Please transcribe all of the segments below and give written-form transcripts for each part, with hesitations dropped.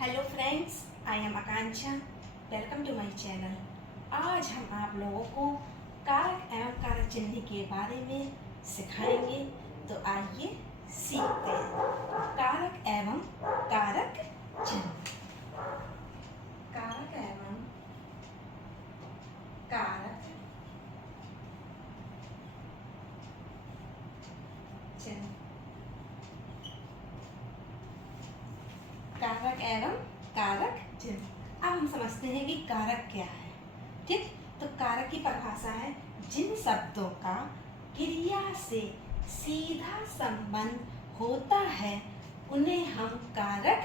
Hello friends, I am Akanksha. Welcome to my channel. आज हम आप लोगों को कारक एवं कारक चिन्ह के बारे में सिखाएंगे। तो आइए सीखते हैं कारक एवं कारक चिन्ह। कारक एवं कारक चिन्ह। कारक एवं कारक चिन्ह। अब हम समझते हैं कि कारक क्या है। ठीक, तो कारक की परिभाषा है जिन शब्दों का क्रिया से सीधा संबंध होता है उन्हें हम कारक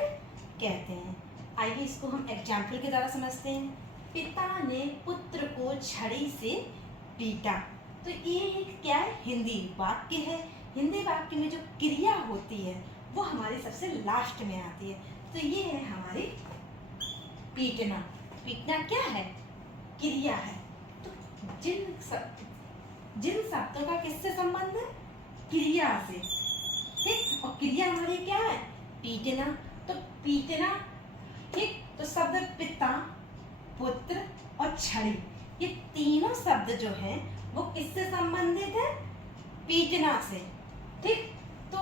कहते हैं। आइए इसको हम एग्जाम्पल के द्वारा समझते हैं। पिता ने पुत्र को छड़ी से पीटा। तो ये एक क्या है, हिंदी वाक्य है। हिंदी वाक्य में जो क्रिया होती है वो हमारी सबसे लास्ट में आती है। तो ये है हमारी पीटना। पीटना क्या है, क्रिया है। तो जिन शब्दों का किससे संबंध है, क्रिया से। ठीक, और क्रिया हमारी क्या है, पीटना। तो पीटना, ठीक, तो शब्द पिता, पुत्र और छड़ी, ये तीनों शब्द जो हैं वो किससे संबंधित है, पीटना से। ठीक, तो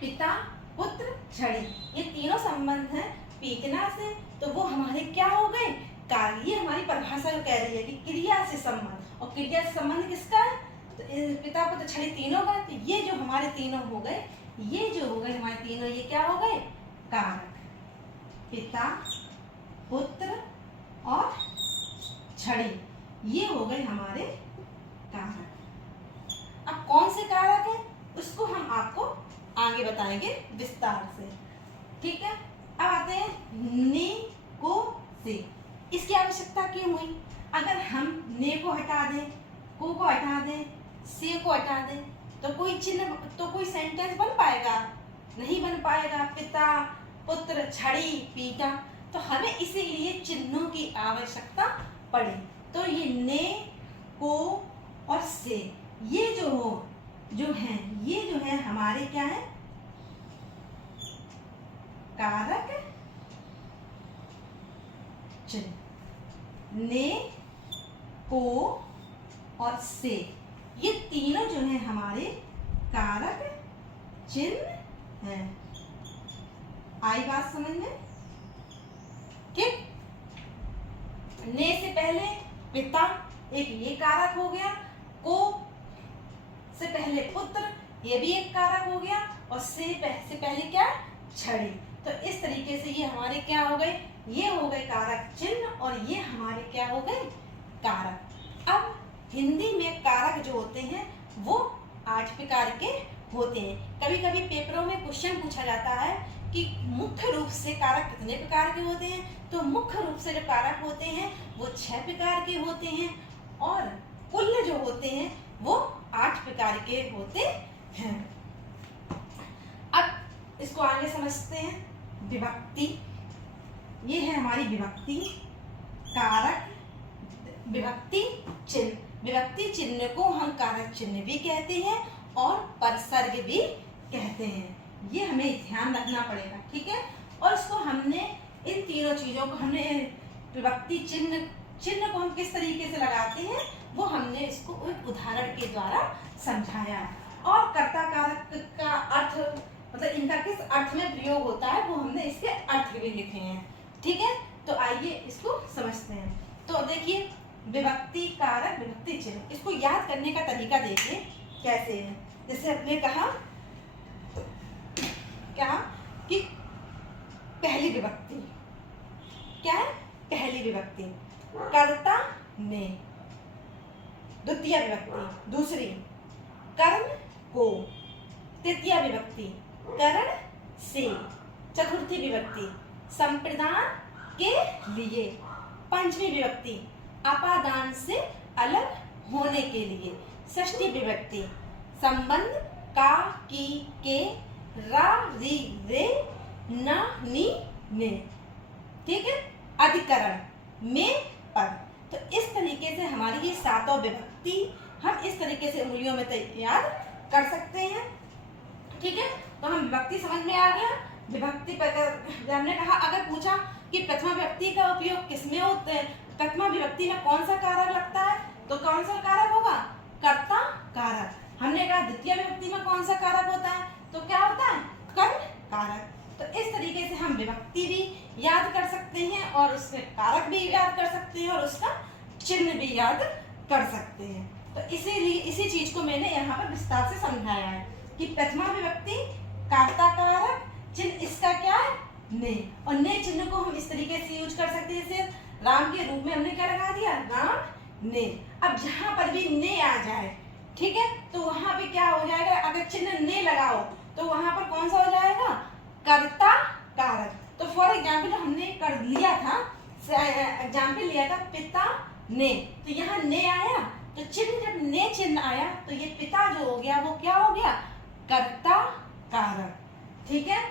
पिता, पुत्र, छड़ी, ये तीनों संबंध है पीटना से। तो वो हमारे क्या हो गए, कारक। ये हमारी परिभाषा जो कह रही है कि क्रिया से संबंध, और क्रिया से संबंध किसका है, तो पिता, पुत्र, छड़ी तीनों का। तो ये जो हमारे तीनों हो गए, ये जो हो गए हमारे तीनों, ये क्या हो गए, कारक। पिता, पुत्र और छड़ी, ये हो गए हमारे कारक। अब कौन से कारक है उसको हम आपको आगे बताएंगे विस्तार से। ठीक है, अब आते हैं ने, को, से। इसकी आवश्यकता क्यों हुई। अगर हम ने को हटा दें, को हटा दें, से को हटा दें, तो कोई चिन्ह, तो कोई सेंटेंस बन पाएगा, नहीं बन पाएगा। पिता, पुत्र, छड़ी, पीटा। तो हमें इसीलिए चिन्हों की आवश्यकता पड़ी। तो ये ने, को और से, ये जो है हमारे क्या है, कारक चिन्ह। ने, को और से, ये तीनों जो है हमारे कारक चिन्ह हैं। आई बात समझ में। ठीक, ने से पहले पिता, एक ये कारक हो गया। को से पहले पुत्र, ये भी एक कारक हो गया। और से पहले क्या, छड़ी। तो इस तरीके से ये हमारे क्या हो गए, ये हो गए कारक चिन्ह, और ये हमारे क्या हो गए, कारक। अब हिंदी में कारक जो होते हैं वो 8 प्रकार के होते हैं। कभी कभी पेपरों में क्वेश्चन पूछा जाता है कि मुख्य रूप से कारक कितने प्रकार के होते हैं। तो मुख्य रूप से जो कारक होते हैं वो 6 प्रकार के होते हैं, और कुल जो होते हैं वो 8 प्रकार के होते हैं। अब इसको आगे समझते हैं। विभक्ति, ये है हमारी विभक्ति, कारक, विभक्ति चिन्ह। विभक्ति चिन्ह को हम कारक चिन्ह भी कहते हैं और परसर्ग भी कहते हैं। ये हमें ध्यान रखना पड़ेगा। ठीक है, और इसको हमने इन तीनों चीजों को, हमने विभक्ति चिन्ह को हम किस तरीके से लगाते हैं वो हमने इसको एक उदाहरण के द्वारा समझाया है। और कर्ता कारक का अर्थ, मतलब इनका किस अर्थ में प्रयोग होता है वो हमने इसके अर्थ भी लिखे हैं। ठीक है, तो आइए इसको समझते हैं। तो देखिए, विभक्ति, कारक, विभक्ति चिन्ह, इसको याद करने का तरीका देखिए कैसे है। जैसे हमने कहा कि पहली विभक्ति क्या है, पहली विभक्ति कर्ता ने, द्वितीय विभक्ति दूसरी, कर्म को, तृतीय विभक्ति करण से, चतुर्थी विभक्ति संप्रदान के लिए, पंचमी विभक्ति अपादान से अलग होने के लिए, षष्ठी विभक्ति संबंध का, की, के, रा, री, रे, ना, नी, ने। ठीक है, अधिकरण में, पद। तो इस तरीके से हमारी ये 7 विभक्ति हम इस तरीके से उंगलियों में तैयार कर सकते हैं। ठीक है, तो हम विभक्ति समझ में आ गया, विभक्ति पर हमने कहा, अगर पूछा कि प्रथमा विभक्ति का उपयोग किसमें होता है, प्रथमा विभक्ति में कौन सा कारक लगता है, तो कौन सा कारक होगा, कर्ता कारक। हमने कहा द्वितीय विभक्ति में कौन सा कारक होता है, तो क्या होता है, कर्म कारक। तो इस तरीके से हम विभक्ति भी याद कर सकते हैं और उसके कारक भी याद कर सकते हैं और उसका चिन्ह भी याद कर सकते हैं। तो इसीलिए इसी चीज को मैंने यहाँ पर विस्तार से समझाया है कि प्रथमा विभक्ति कर्ता कारक, चिन्ह इसका क्या है, ने। और ने चिन्ह को हम इस तरीके से यूज कर सकते हैं, जैसे राम के रूप में हमने क्या लगा दिया, राम ने। अब जहां पर भी ने आ जाए, ठीक है, तो वहां पे क्या हो जाएगा, अगर चिन्ह ने लगाओ तो वहां पर कौन सा हो जाएगा, कर्ता कारक। तो फॉर एग्जाम्पल हमने कर लिया था, एग्जाम्पल लिया था पिता ने, तो यहाँ ने आया, तो चिन्ह जब ने चिन्ह आया तो ये पिता जो हो गया वो क्या हो गया, कर्ता कारक, ठीक है।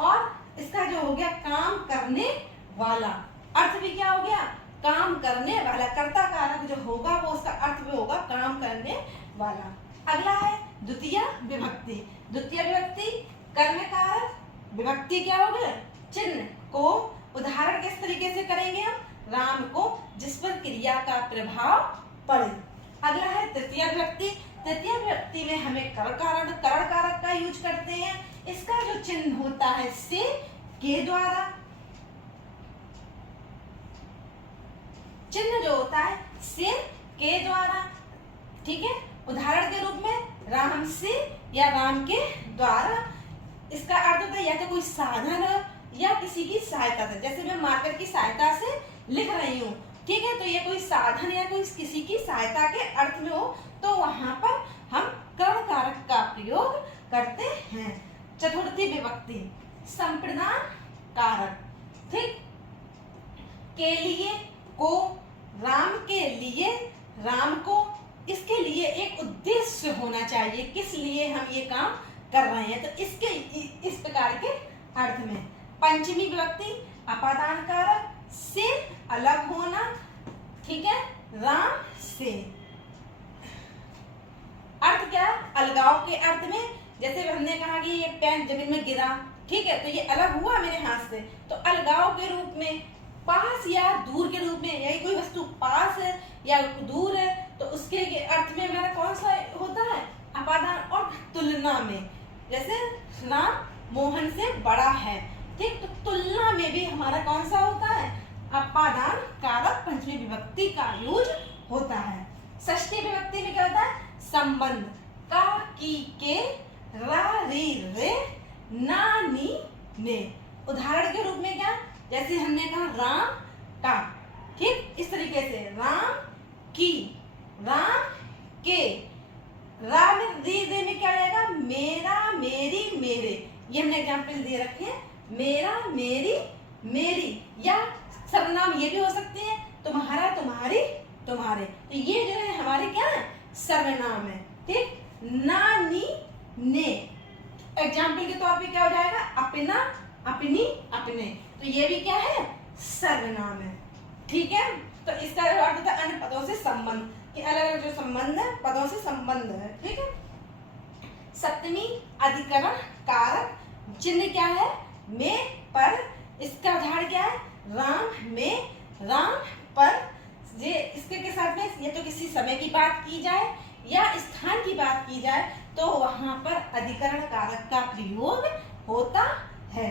और इसका जो हो गया काम करने वाला, अर्थ भी क्या हो गया, काम करने वाला। कर्ता कारक जो होगा वो उसका अर्थ भी होगा काम करने वाला। अगला है द्वितीय विभक्ति। द्वितीय विभक्ति कर्म कारक, विभक्ति क्या हो गया, चिन्ह को। उदाहरण किस तरीके से करेंगे हम, राम को, जिस पर क्रिया का प्रभाव पड़े। अगला है तृतीय विभक्ति। तृतीय विभक्ति में हमें करण कारक का यूज करते हैं। इसका जो चिन्ह होता है से, के द्वारा, चिन्ह जो होता है से, के द्वारा, ठीक है। उदाहरण के रूप में राम से या राम के द्वारा। इसका अर्थ होता है या तो कोई साधन या किसी की सहायता से। जैसे मैं मार्कर की सहायता से लिख रही हूँ, ठीक है, तो ये कोई साधन या कोई किसी की सहायता के अर्थ में हो, तो वहां पर हम करण कारक का प्रयोग करते हैं। चतुर्थी विभक्ति संप्रदान कारक, ठीक, के लिए, को, राम के लिए, राम को, इसके लिए एक उद्देश्य होना चाहिए, किस लिए हम ये काम कर रहे हैं, तो इसके इस प्रकार के अर्थ में। पंचमी विभक्ति अपादान कारक, से अलग होना, ठीक है, राम से। अर्थ क्या, अलगाव के अर्थ में। जैसे हमने कहा कि ये पेन जमीन में गिरा, ठीक है, तो ये अलग हुआ मेरे हाथ से, तो अलगाव के रूप में। पास या दूर के रूप में, यही कोई वस्तु पास है या दूर है, तो उसके अर्थ में मेरा कौन सा होता है, अपादान। और तुलना में, जैसे राम मोहन से बड़ा है, ठीक, तो तुलना में भी हमारा कौन सा होता है, अपादान कारक पंचमी विभक्ति का यूज होता है। षष्ठी विभक्ति में क्या होता है, संबंध, का, की, के, रा, री, रे, ना, नी, ने। उदाहरण के रूप में क्या, जैसे हमने कहा राम का, ठीक, इस तरीके से राम की, राम के, रा में री, रे में क्या आएगा, मेरा, मेरी, मेरे। ये हमने एग्जाम्पल दे रखे हैं, मेरा, मेरी, मेरी, या सर्वनाम ये भी हो सकते हैं, तुम्हारा, तुम्हारी, तुम्हारे। तो ये जो है हमारे क्या है, सर्वनाम है, ठीक। ना, नी, ने, एग्जाम्पल के तौर पे क्या हो जाएगा, अपना, अपनी, अपने, तो ये भी क्या है, सर्वनाम है, ठीक है। तो इसका अर्थ होता है अन्य पदों से संबंध, कि अलग अलग जो संबंध है, पदों से संबंध है, ठीक है। सप्तमी अधिकरण कारक, चिन्ह क्या है, में, पर। इसका उदाहरण क्या है, राम में, राम पर। ये इसके के साथ में ये तो किसी समय की बात की जाए या स्थान की बात की जाए, तो वहां पर अधिकरण कारक का प्रयोग होता है।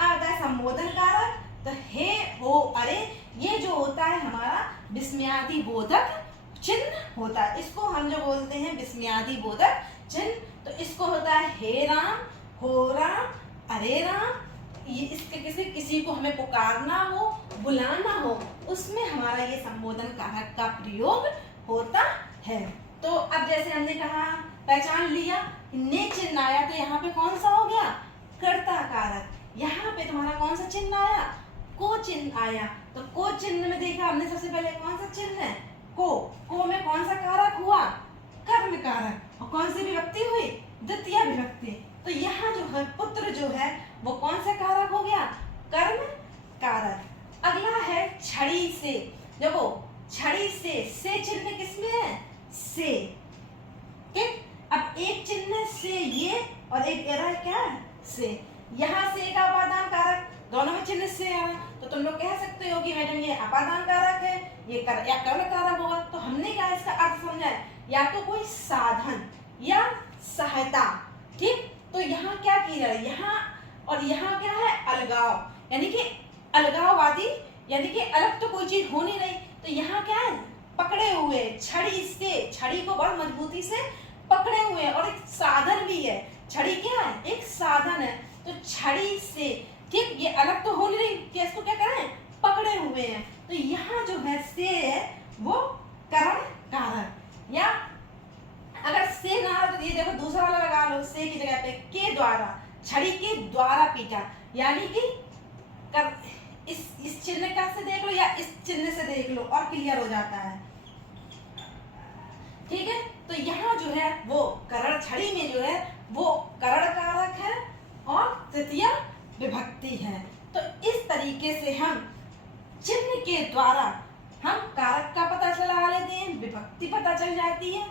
आता है संबोधन कारक, तो हे, हो, अरे, ये जो होता है हमारा विस्मयादि बोधक चिन्ह होता है। इसको हम जो बोलते हैं विस्मयादि बोधक चिन्ह, तो इसको होता है हे राम, हो राम, अरे राम। ये इसके किसी को हमें पुकारना हो, बुलाना हो, उसमें हमारा ये संबोधन कारक का प्रयोग होता है। तो अब जैसे हमने कहा, पहचान लिया, ने चिन्ह आया, तो यहाँ पे कौन सा हो गया, कर्ता कारक। यहाँ पे तुम्हारा कौन सा चिन्ह आया, को चिन्ह आया। तो को चिन्ह में देखा हमने सबसे पहले कौन सा चिन्ह है, को में कौन सा कारक हुआ, कर्म कारक। और कौन सी विभक्ति हुई, द्वितीय विभक्ति। तो यहाँ जो है पुत्र जो है वो कौन सा कारक हो गया, कर्म कारक। अगला है छड़ी से। देखो छड़ी से चिन्ह किसमें है, से, ठीक। अब एक चिन्ह से ये और एक एरा क्या है, से। यहाँ से चिन्ह से आ रहा, तो तुम लोग कह सकते हो कि मैडम ये अपादान कारक है, ये या करण कारक होगा। तो हमने क्या इसका अर्थ समझा है, या तो कोई साधन या सहायता, ठीक। तो यहाँ क्या किया है, यहाँ और यहाँ क्या है, अलगाव, यानी कि अलगाववादी, यानी कि अलग तो कोई चीज हो नहीं रही। तो यहाँ क्या है, पकड़े हुए, छड़ी से, छड़ी को बहुत मजबूती से पकड़े हुए हैं, और एक साधन भी है। छड़ी क्या है, एक साधन है। तो छड़ी से, ठीक, ये अलग तो हो नहीं रही, कि इसको क्या करें, पकड़े हुए हैं। तो यहाँ जो है से है वो करण कारक, या अगर से ना हो तो ये देखो दूसरा वाला लगा लो, से की जगह पे के द्वारा, छड़ी के द्वारा पीटा, यानी कि इस चिन्ह का से देख लो या इस चिन्ह से देख लो और क्लियर हो जाता है, ठीक है। तो यहाँ जो है वो करण, छड़ी में जो है वो करण कारक है और तृतीया विभक्ति है। तो इस तरीके से हम चिन्ह के द्वारा हम कारक का पता चला लेते हैं, विभक्ति पता चल जाती है,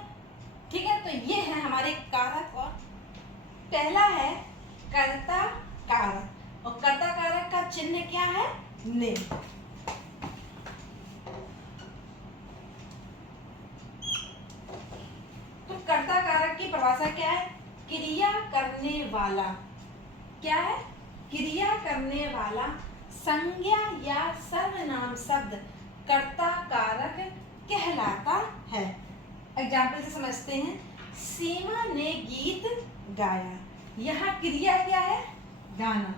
ठीक है। तो ये है हमारे कारक, और पहला है कर्ता कारक, और कर्ता कारक का चिन्ह क्या है, ने। तो कर्ता कारक की परिभाषा क्या है, क्रिया करने वाला, क्या है, क्रिया करने वाला संज्ञा या सर्वनाम शब्द कर्ता कारक कहलाता है। एग्जाम्पल से समझते हैं, सीमा ने गीत गाया, यहाँ क्रिया क्या है, गाना,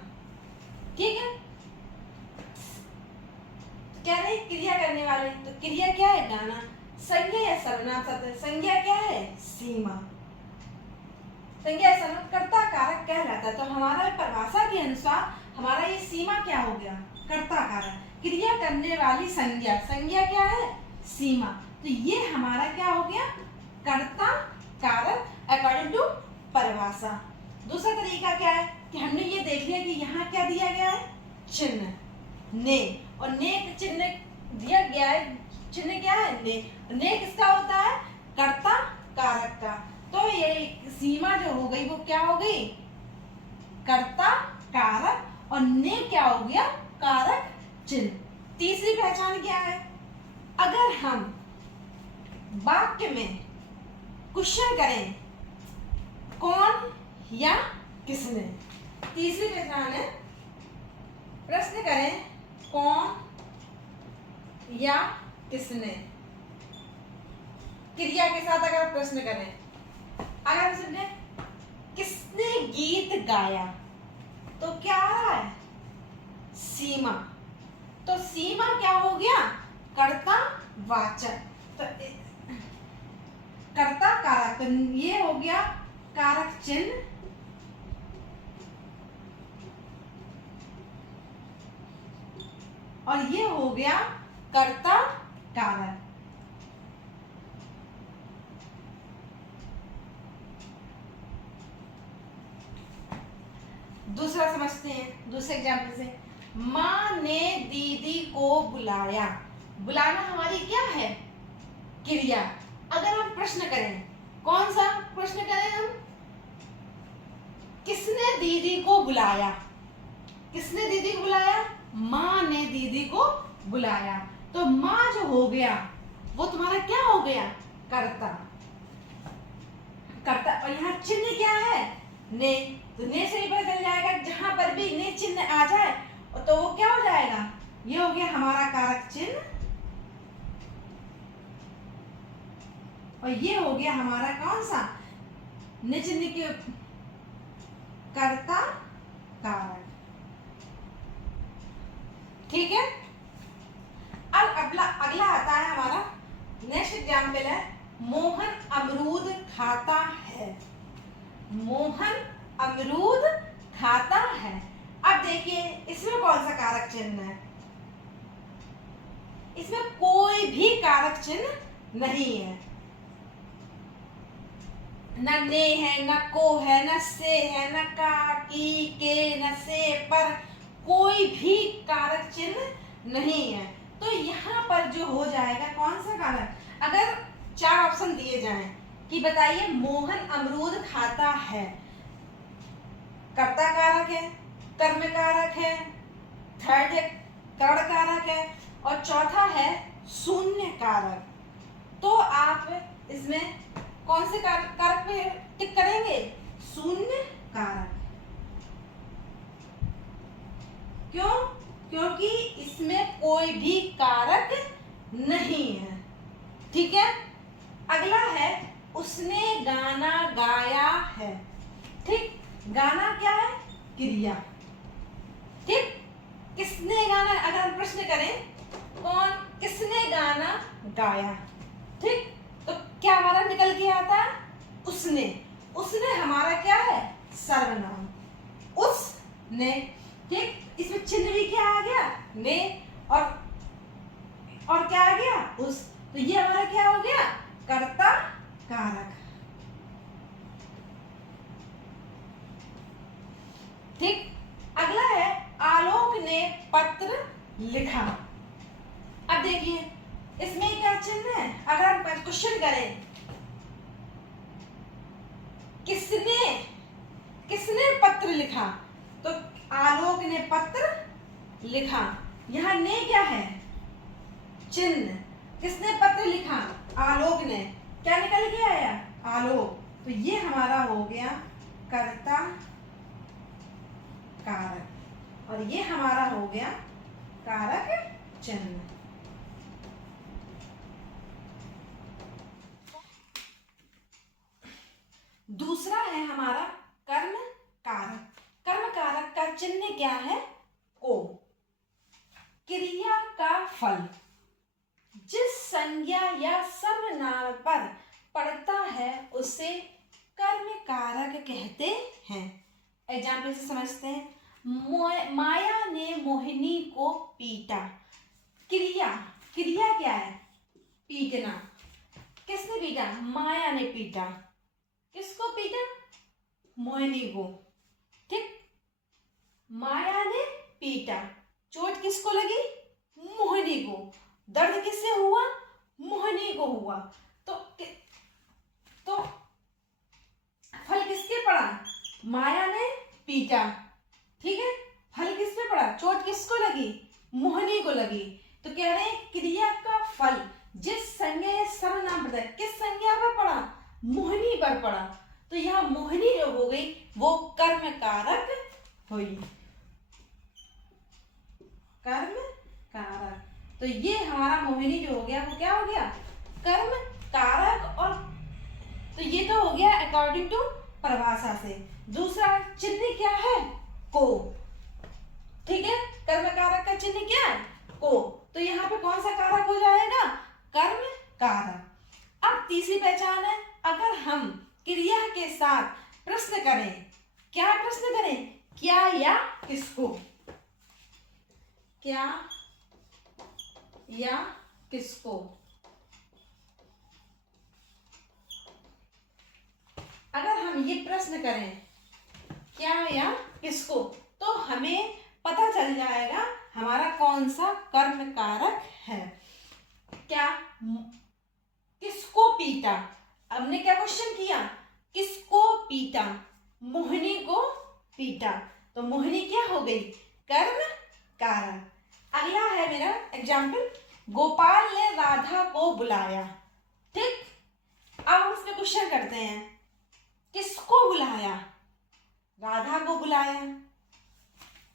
ठीक है। क्या नहीं, क्रिया करने वाले, तो क्रिया क्या है, गाना। संज्ञा या सर्वनाम शब्द, संज्ञा क्या है, सीमा, संज्ञा या सर्वनाम कर्ता कारक कहलाता है। तो हमारा परिभाषा के अनुसार हमारा ये सीमा क्या हो गया, कर्ता कारक, क्रिया करने वाली संज्ञा, संज्ञा क्या है, सीमा। तो ये हमारा क्या हो गया, कर्ता कारक अकॉर्डिंग टू परिभाषा। दूसरा तरीका क्या है कि हमने ये देख लिया कि यहाँ क्या दिया गया है, चिन्ह ने, और ने चिन्ह दिया गया है, चिन्ह क्या है, ने। ने किसका होता है, कर्ता कारक का। तो ये सीमा जो हो गई वो क्या हो गई, कर्ता कारक, और ने क्या हो गया, कारक चिन्ह। तीसरी पहचान क्या है, अगर हम वाक्य में क्वेश्चन करें कौन या किसने, तीसरी पहचान है, प्रश्न करें कौन या किसने, क्रिया के साथ अगर प्रश्न करें, अगर समझे किसने गीत गाया, तो क्या आ रहा है, सीमा। तो सीमा क्या हो गया, कर्ता वाचक, तो कर्ता कारक, तो ये हो गया कारक चिन्ह, और ये हो गया कर्ता कारक। दूसरा समझते हैं, दूसरे एग्जाम्पल से, माँ ने दीदी को बुलाया, बुलाना हमारी क्या है, क्रिया। अगर हम प्रश्न करें, कौन सा प्रश्न करें हम, किसने दीदी को बुलाया, किसने दीदी को बुलाया, माँ ने दीदी को बुलाया। तो माँ जो हो गया वो तुम्हारा क्या हो गया, कर्ता, कर्ता, और यहाँ चिन्ह क्या है, ने। तो ने से ही पता चल जाएगा, जहां पर भी ने चिन्ह आ जाए तो वो क्या हो जाएगा, ये हो गया हमारा कारक चिन्ह, और ये हो गया हमारा कौन सा, ने चिन्ह के कर्ता कारक, ठीक है। अब अगला आता है हमारा नेक्स्ट एग्जाम्पल है, मोहन अमरूद खाता है, मोहन अमरूद खाता है। अब देखिए इसमें कौन सा कारक चिन्ह है, इसमें कोई भी कारक चिन्ह नहीं है, न ने है, न को है, न से है, न का, की, के, न से, पर, कोई भी कारक चिन्ह नहीं है। तो यहाँ पर जो हो जाएगा कौन सा कारक, अगर चार ऑप्शन दिए जाएं कि बताइए मोहन अमरूद खाता है, कर्ता कारक है, कर्म कारक है, थर्ड छठे कर्ण कारक है और चौथा है शून्य कारक। तो आप इसमें कौन से कारक पे टिक करेंगे? शून्य कारक। क्यों? क्योंकि इसमें कोई भी कारक नहीं है। ठीक है। अगला है उसने गाना गाया है। ठीक, गाना क्या है? क्रिया। ठीक, किसने गाना, अगर हम प्रश्न करें कौन किसने गाना गाया, ठीक, तो क्या हमारा निकल के आता है? उसने। उसने हमारा क्या है? सर्वनाम। उसने। ठीक, इसमें चिन्ह भी क्या आ गया? ने। और क्या आ गया? उस। तो ये हमारा क्या हो गया? कर्ता कारक। ठीक, अगला है आलोक ने पत्र लिखा। अब देखिए इसमें क्या चिन्ह है? अगर हम क्वेश्चन करें किसने किसने पत्र लिखा, तो आलोक ने पत्र लिखा। यहां ने क्या है? चिन्ह। किसने पत्र लिखा? आलोक ने। क्या निकल के आया? आलोक। तो ये हमारा हो गया कर्ता कारक और ये हमारा हो गया कारक चिन्ह। दूसरा है हमारा कर्म कारक। कर्म कारक का चिन्ह क्या है? को। क्रिया का फल जिस संज्ञा या सर्वनाम पर पड़ता है उसे कर्म कारक कहते हैं। एग्जाम्पल से समझते हैं। माया ने मोहिनी को पीटा। क्रिया, क्रिया क्या है? पीटना। किसने पीटा? माया ने पीटा। किसको पीटा? मोहिनी को। ठीक, माया ने पीटा। चोट किसको लगी? मोहिनी को। दर्द किससे हुआ? मोहिनी को हुआ। तो फल किसके पड़ा? माया ने पीटा। ठीक है, फल किस पे पड़ा? चोट किसको लगी? मोहिनी को लगी। तो कह रहे हैं क्रिया का फल जिस संज्ञा या सर्वनाम पर, किस संज्ञा पर पड़ा? मोहिनी पर पड़ा। तो यहाँ मोहिनी जो हो गई वो कर्म कारक हुई। कर्म कारक। तो ये हमारा मोहिनी जो हो गया वो क्या हो गया? कर्म कारक। और तो ये तो हो गया अकॉर्डिंग टू परिभाषा से। दूसरा चिन्ह क्या है? को। ठीक है, कर्म कारक का चिन्ह क्या है? को। तो यहाँ पे कौन सा कारक हो जाएगा? कर्म कारक। अब तीसरी पहचान है, अगर हम क्रिया के साथ प्रश्न करें, क्या प्रश्न करें? क्या या किसको? क्या या किसको? अगर हम ये प्रश्न करें क्या या किसको, तो हमें पता चल जाएगा हमारा कौन सा कर्म कारक है। क्या? किसको पीटा। हमने क्या क्वेश्चन किया? किसको पीटा? मोहिनी को पीटा। तो मोहिनी क्या हो गई? कर्म कारक। अगला है मेरा एग्जाम्पल, गोपाल ने राधा को बुलाया। ठीक, अब हम इसमें क्वेश्चन करते हैं, किसको बुलाया? राधा को बुलाया।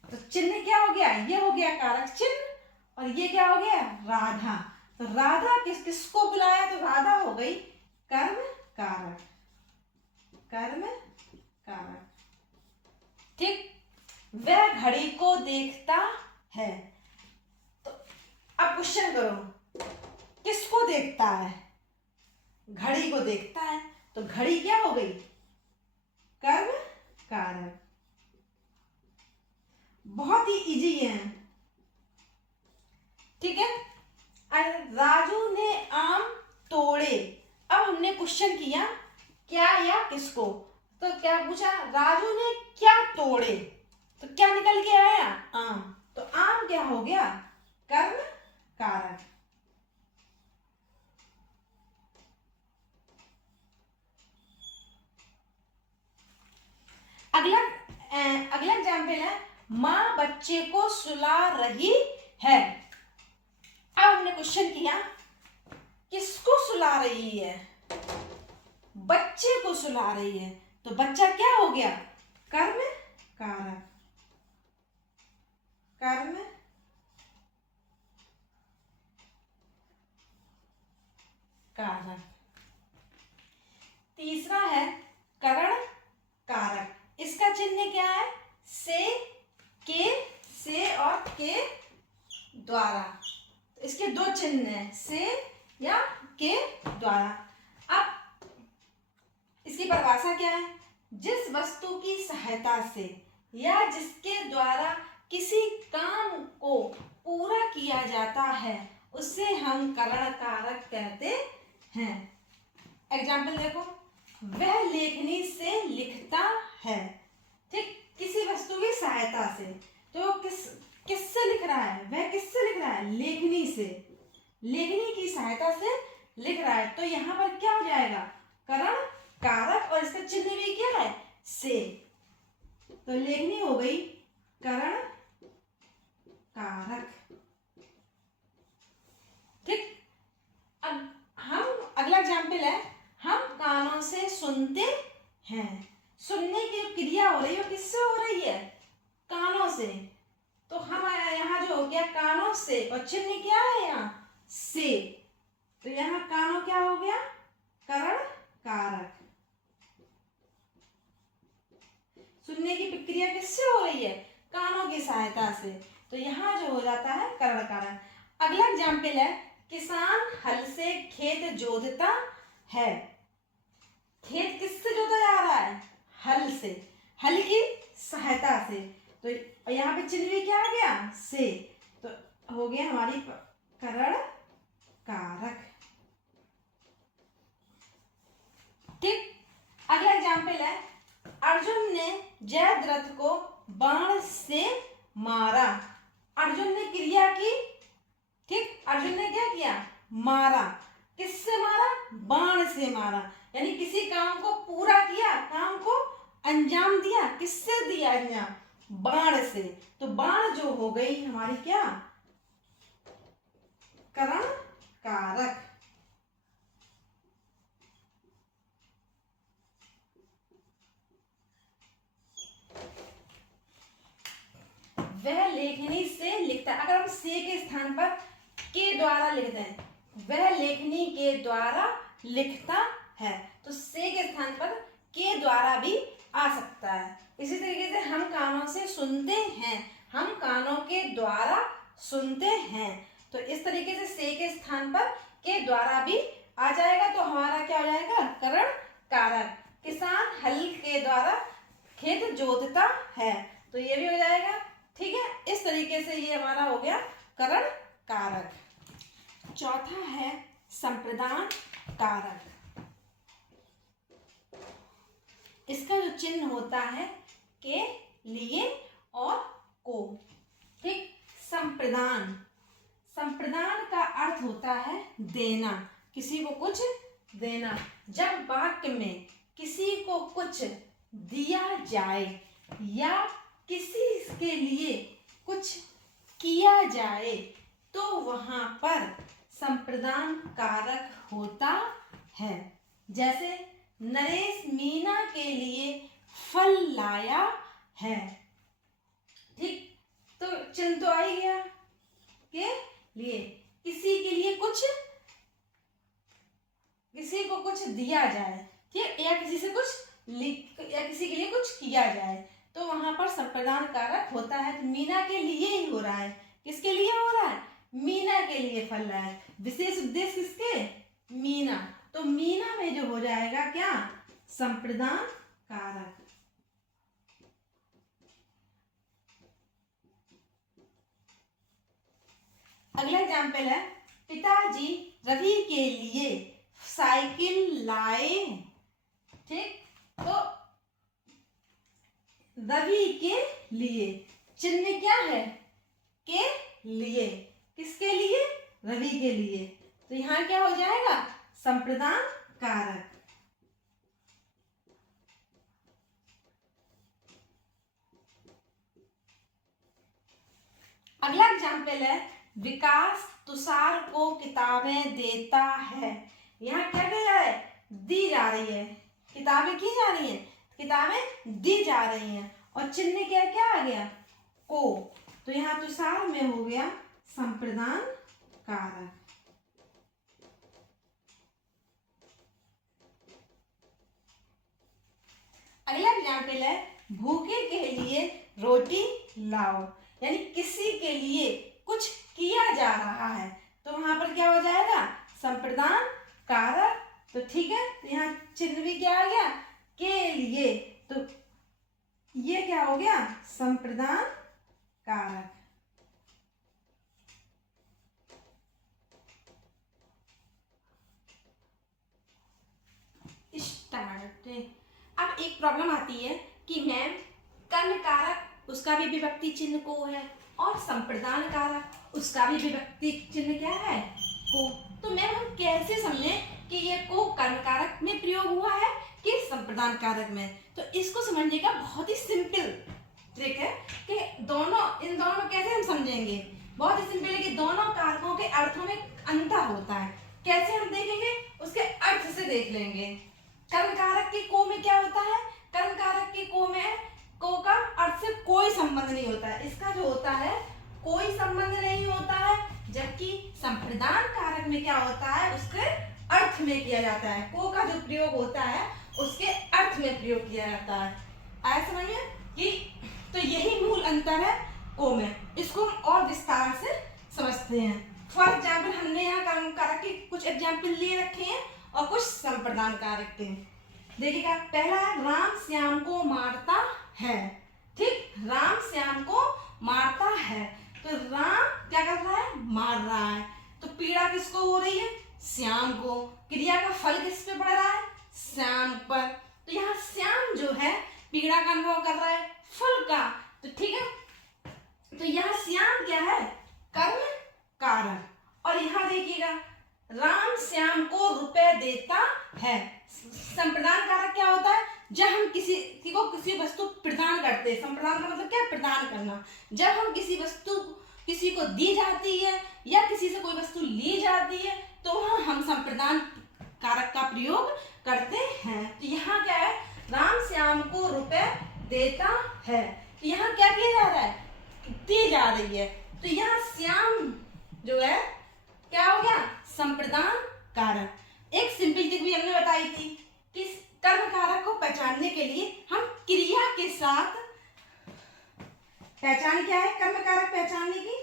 तो चिन्ह क्या हो गया? ये हो गया कारक चिन्ह और ये क्या हो गया? राधा। तो राधा किसको बुलाया? तो राधा हो गई कर्म कारक। कर्म कारक। ठीक, वह घड़ी को देखता है। तो अब क्वेश्चन करो, किसको देखता है? घड़ी को देखता है। तो घड़ी क्या हो गई? कर्म कारक। बहुत ही इजी है। ठीक है, राजू ने आम तोड़े। अब हमने क्वेश्चन किया क्या या किसको, तो क्या पूछा? राजू ने क्या तोड़े। तो क्या निकल के आया? आम। तो आम क्या हो गया? कर्म कारक। अगला एग्जाम्पल है, माँ बच्चे को सुला रही है। अब हमने क्वेश्चन किया किसको सुला रही है, बच्चे को सुला रही है, तो बच्चा क्या हो गया, कर्म कारक, कर्म कारक। तीसरा है करण कारक, इसका चिन्ह क्या है, से, के, से और के द्वारा। तो इसके दो चिन्ह हैं, से या के द्वारा। अब इसकी परिभाषा क्या है, जिस वस्तु की सहायता से या जिसके द्वारा किसी काम को पूरा किया जाता है उसे हम करण कारक कहते हैं। एग्जाम्पल देखो, वह लेखनी से लिखता है, ठीक, किसी वस्तु की सहायता से, तो किससे लिख रहा है, वह किससे लिख रहा है, लेखनी से, लेखनी की सहायता से लिख रहा है, तो यहाँ पर क्या हो जाएगा, करण कारक, और इसका चिन्ह भी क्या है, से, तो लेखनी हो गई करण कारक, ठीक। अब हम अगला एग्जाम्पल है, हम कानों से सुनते हैं, सुनने की जो क्रिया हो रही है वो किससे हो रही है, कानों से, तो हम यहाँ जो हो गया कानों से, और चिन्ह क्या है यहाँ, से, तो यहाँ कानों क्या हो गया, करण कारक। सुनने की प्रक्रिया किससे हो रही है, कानों की सहायता से, तो यहाँ जो हो जाता है करण कारक। अगला एग्जाम्पल है, किसान हल से खेत जोतता है, खेत किससे जोता जा रहा है, हल से, हल की सहायता से, तो यहाँ पे चिन्ह भी क्या आ गया, से, तो हो गया हमारी करण कारक, ठीक। अगला एग्जाम्पल है, अर्जुन ने जयद्रथ को बाण से मारा, अर्जुन ने क्रिया की, ठीक, अर्जुन ने क्या किया, मारा, किससे मारा, बाण से मारा, यानी किसी काम को पूरा किया, काम को अंजाम दिया, किससे दिया अंजाम, बाण से, तो बाण जो हो गई हमारी क्या, करण कारक। वह लेखनी से लिखता, अगर हम से के स्थान पर के द्वारा लिखते हैं, वह लेखनी के द्वारा लिखता है, तो से के स्थान पर के द्वारा भी आ सकता है। इसी तरीके से हम कानों से सुनते हैं, हम कानों के द्वारा सुनते हैं, तो इस तरीके से के स्थान पर के द्वारा भी आ जाएगा, तो हमारा क्या हो जाएगा, करण कारक। किसान हल के द्वारा खेत जोतता है, तो ये भी हो जाएगा, ठीक है। इस तरीके से ये हमारा हो गया करण कारक। चौथा है संप्रदान कारक, इसका जो चिन्ह होता है के, लिए और को, ठीक। संप्रदान, संप्रदान का अर्थ होता है देना, किसी को कुछ देना। जब वाक्य में किसी को कुछ दिया जाए या किसी के लिए कुछ किया जाए तो वहां पर संप्रदान कारक होता है। जैसे नरेश मीना के लिए फल लाया है, ठीक, तो चिन्ह तो आ ही गया के लिए, किसी के लिए कुछ, किसी को कुछ दिया जाए, ठीक, या किसी से कुछ या किसी के लिए कुछ किया जाए, तो वहां पर संप्रदान कारक होता है। तो मीना के लिए ही हो रहा है, किसके लिए हो रहा है, मीना के लिए फल रहा है, विशेष उद्देश्य किसके, मीना, तो मीना में जो हो जाएगा क्या, संप्रदान कारक। अगला एग्जाम्पल है, पिताजी रवि के लिए साइकिल लाए, ठीक, तो रवि के लिए चिन्ह क्या है, के लिए, किसके लिए, रवि के लिए, तो यहां क्या हो जाएगा, संप्रदान कारक। अगला एग्जाम्पल है, विकास तुषार को किताबें देता है। यहाँ क्या किया है, दी जा रही है, किताबें की जा रही हैं, किताबें दी जा रही हैं, और चिन्ह क्या क्या आ गया, को। तो यहाँ तुषार में हो गया संप्रदान कारक। अगला एग्जाम्पल है, भूखे के लिए रोटी लाओ। यानी किसी के लिए कुछ किया जा रहा है, तो वहां पर क्या हो जाएगा, संप्रदान कारक। तो ठीक है, तो यहाँ चिन्ह भी क्या आ गया, के लिए, तो ये क्या हो गया, संप्रदान कारक। स्टार्ट। अब एक प्रॉब्लम आती है कि मैम कर्म कारक उसका भी विभक्ति चिन्ह को है, और संप्रदान कारक उसका भी विभक्ति चिन्ह क्या है, को। तो मैम हम कैसे समझे कि ये को कर्म कारक में प्रयोग हुआ है कि संप्रदान कारक में। तो इसको समझने का बहुत ही सिंपल ट्रिक है कि इन दोनों कैसे हम समझेंगे। बहुत ही सिंपल है कि दोनों कारकों के अर्थों में अंतर होता है। कैसे हम देखेंगे, उसके अर्थ से देख लेंगे। कर्म कारक के को में क्या होता है, कर्म कारक के को में को का अर्थ से कोई संबंध नहीं होता है, इसका जो होता है कोई संबंध नहीं होता है। जबकि संप्रदान कारक में क्या होता है, उसके अर्थ में किया जाता है, को का जो प्रयोग होता है उसके अर्थ में प्रयोग किया जाता है। आया समझ में कि तो यही मूल अंतर है को में। इसको हम और विस्तार से समझते हैं। फॉर एग्जाम्पल हमने यहाँ कर्म कारक के कुछ एग्जाम्पल लिए रखे हैं और कुछ संप्रदान कारक के। देखिएगा, पहला है राम श्याम को मारता है। ठीक, राम श्याम को मारता है, तो राम क्या कर रहा है, मार रहा है, तो पीड़ा किसको हो रही है, श्याम को। क्रिया का फल किस पे पड़ रहा है, श्याम पर। तो यहाँ श्याम जो है पीड़ा का अनुभव कर रहा है, फल का। तो ठीक है, तो यहाँ श्याम क्या है, कर्म कारक। और यहाँ देखिएगा, राम श्याम को रुपए देता है। संप्रदान कारक क्या होता है, जब हम किसी को किसी वस्तु प्रदान करते हैं। संप्रदान का मतलब क्या है, प्रदान करना। जब हम किसी वस्तु किसी को दी जाती है या किसी से कोई वस्तु ली जाती है, तो वहाँ हम संप्रदान कारक का प्रयोग करते हैं। तो यहाँ क्या है, राम श्याम को रुपए देता है, तो यहाँ क्या किया जा रहा है, दी जा रही है। तो यहाँ श्याम जो है क्या हो गया, संप्रदान कारक। एक सिंपल ट्रिक भी हमने बताई थी कि कर्म कारक को पहचानने के लिए हम क्रिया के साथ, पहचान क्या है कर्म कारक पहचानने की,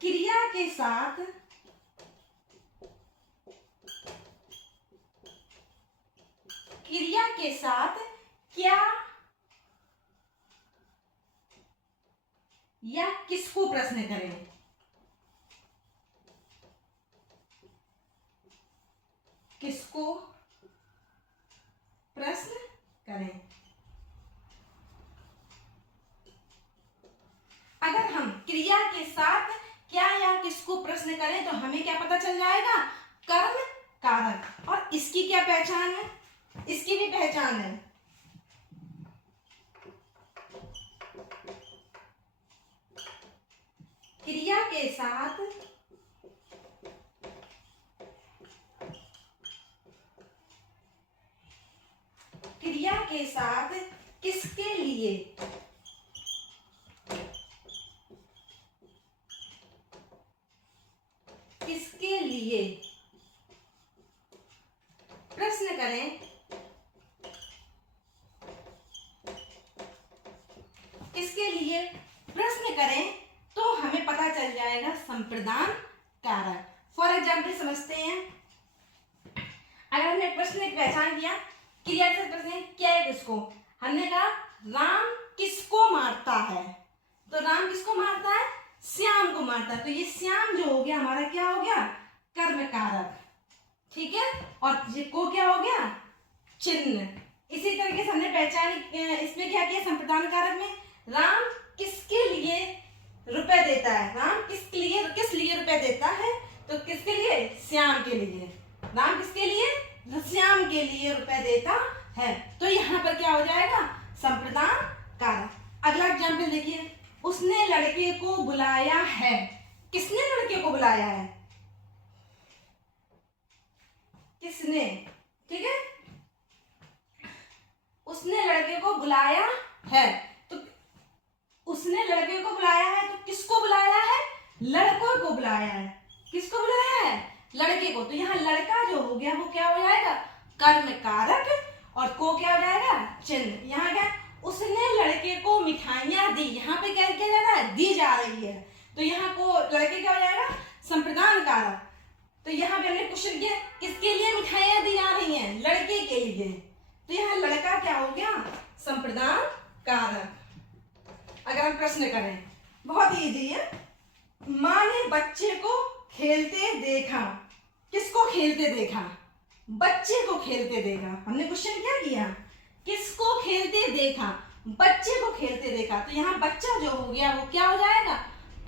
क्रिया के साथ क्या या किसको प्रश्न करें। किसको प्रश्न करें। अगर हम क्रिया के साथ क्या या किसको प्रश्न करें तो हमें क्या पता चल जाएगा, कर्म कारक। और इसकी क्या पहचान है, इसकी भी पहचान है, क्रिया के साथ किसके लिए, किसके लिए प्रश्न करें, किसके लिए प्रश्न करें तो हमें पता चल जाएगा संप्रदान कारक। फॉर एग्जाम्पल समझते हैं, अगर हमने प्रश्न की पहचान किया, क्रिया से प्रश्न क्या है किसको, हमने कहा राम किसको मारता है, तो राम किसको मारता है, श्याम को मारता है। तो ये श्याम जो हो गया हमारा क्या हो गया, कर्म कारक। ठीक है, और ये को क्या हो गया, चिन्ह। इसी तरीके से हमने पहचान, इसमें क्या किया, संप्रदान कारक में राम किसके लिए रुपए देता है, राम किस लिए रुपए देता है, तो किसके लिए, श्याम के लिए। राम किसके लिए, श्याम के लिए रुपए देता है। तो यहाँ पर क्या हो जाएगा, संप्रदान कारक। अगला एग्जाम्पल देखिए, उसने लड़के को बुलाया है। किसने लड़के को बुलाया है? किसने? ठीक है, उसने लड़के को बुलाया है। तो उसने लड़के को बुलाया है, तो किसको बुलाया है? लड़कों को बुलाया है। किसको बुलाया है? लड़के को। तो यहाँ लड़का जो हो गया वो क्या हो जाएगा? कर्म कारक, और को क्या हो जाएगा? चिन्ह। यहाँ क्या? उसने लड़के को मिठाइयां दी। यहाँ पे क्या किया जा रहा है? दी जा रही है। तो यहाँ को लड़के क्या हो जाएगा? संप्रदान कारक। तो यहाँ पे हमने क्वेश्चन किया किसके लिए मिठाइयां दी जा रही हैं? लड़के के लिए। तो यहाँ लड़का क्या हो गया? संप्रदान कारक। अगर हम प्रश्न करें, बहुत इजी है। माँ ने बच्चे को खेलते देखा। किसको खेलते देखा? बच्चे को खेलते देखा। हमने क्वेश्चन क्या किया? किसको खेलते देखा? बच्चे को खेलते देखा। तो यहाँ बच्चा जो हो गया वो क्या हो जाएगा?